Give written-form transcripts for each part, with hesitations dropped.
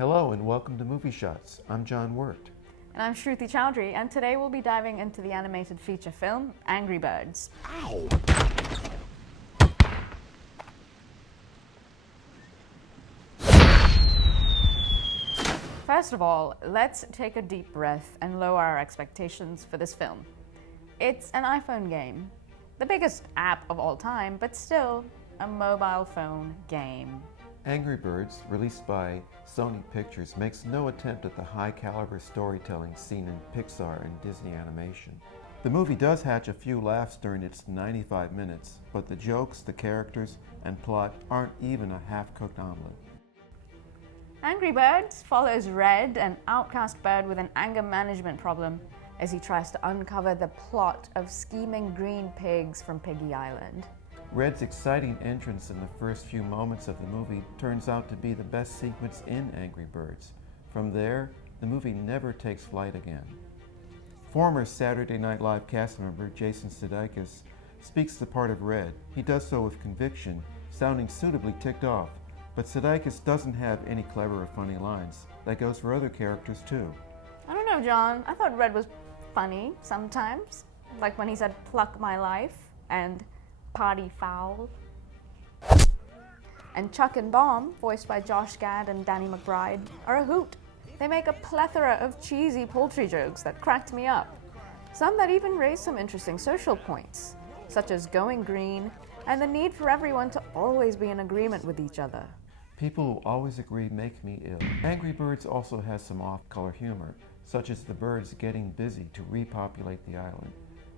Hello and welcome to Movie Shots. I'm John Wirt. And I'm Shruti Chowdhary, and today we'll be diving into the animated feature film, Angry Birds. Ow! First of all, let's take a deep breath and lower our expectations for this film. It's an iPhone game, the biggest app of all time, but still a mobile phone game. Angry Birds, released by Sony Pictures, makes no attempt at the high-caliber storytelling seen in Pixar and Disney animation. The movie does hatch a few laughs during its 95 minutes, but the jokes, the characters, and plot aren't even a half-cooked omelet. Angry Birds follows Red, an outcast bird with an anger management problem, as he tries to uncover the plot of scheming green pigs from Piggy Island. Red's exciting entrance in the first few moments of the movie turns out to be the best sequence in Angry Birds. From there, the movie never takes flight again. Former Saturday Night Live cast member Jason Sudeikis speaks the part of Red. He does so with conviction, sounding suitably ticked off, but Sudeikis doesn't have any clever or funny lines. That goes for other characters too. I don't know, John. I thought Red was funny sometimes, like when he said "pluck my life" and "party foul." And Chuck and Bomb, voiced by Josh Gad and Danny McBride, are a hoot. They make a plethora of cheesy poultry jokes that cracked me up. Some that even raise some interesting social points, such as going green and the need for everyone to always be in agreement with each other. People who always agree make me ill. Angry Birds also has some off-color humor, such as the birds getting busy to repopulate the island.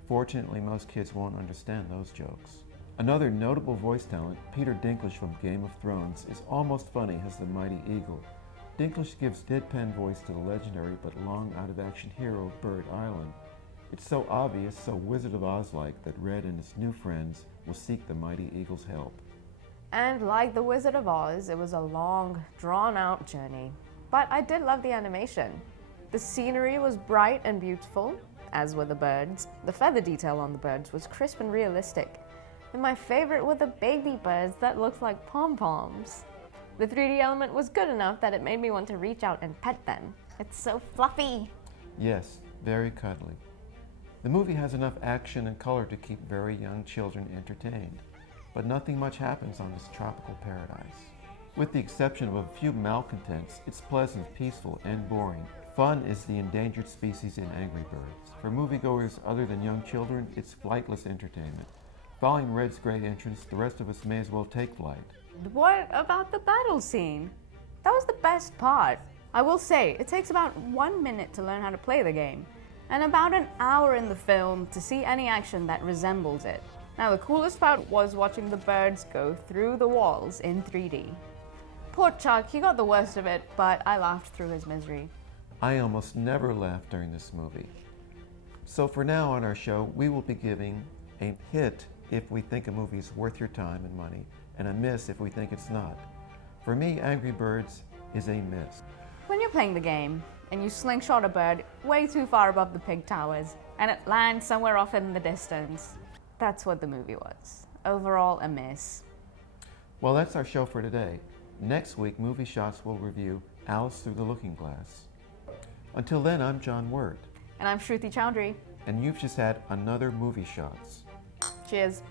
Fortunately, most kids won't understand those jokes. Another notable voice talent, Peter Dinklage from Game of Thrones, is almost funny as the mighty eagle. Dinklage gives deadpan voice to the legendary but long out-of-action hero Bird Island. It's so obvious, so Wizard of Oz-like, that Red and his new friends will seek the mighty eagle's help. And like the Wizard of Oz, it was a long, drawn-out journey. But I did love the animation. The scenery was bright and beautiful, as were the birds. The feather detail on the birds was crisp and realistic. And my favorite were the baby birds that looked like pom-poms. The 3D element was good enough that it made me want to reach out and pet them. It's so fluffy. Yes, very cuddly. The movie has enough action and color to keep very young children entertained, but nothing much happens on this tropical paradise. With the exception of a few malcontents, it's pleasant, peaceful, and boring. Fun is the endangered species in Angry Birds. For moviegoers other than young children, it's flightless entertainment. Following Red's great entrance, the rest of us may as well take flight. What about the battle scene? That was the best part. I will say, it takes about 1 minute to learn how to play the game, and about an hour in the film to see any action that resembles it. Now, the coolest part was watching the birds go through the walls in 3D. Poor Chuck, he got the worst of it, but I laughed through his misery. I almost never laugh during this movie. So for now on our show, we will be giving a hit if we think a movie is worth your time and money, and a miss if we think it's not. For me, Angry Birds is a miss. When you're playing the game, and you slingshot a bird way too far above the pig towers, and it lands somewhere off in the distance, that's what the movie was. Overall, a miss. Well, that's our show for today. Next week, Movie Shots will review Alice Through the Looking Glass. Until then, I'm John Wirt. And I'm Shruti Chowdhary. And you've just had another Movie Shots. Cheers.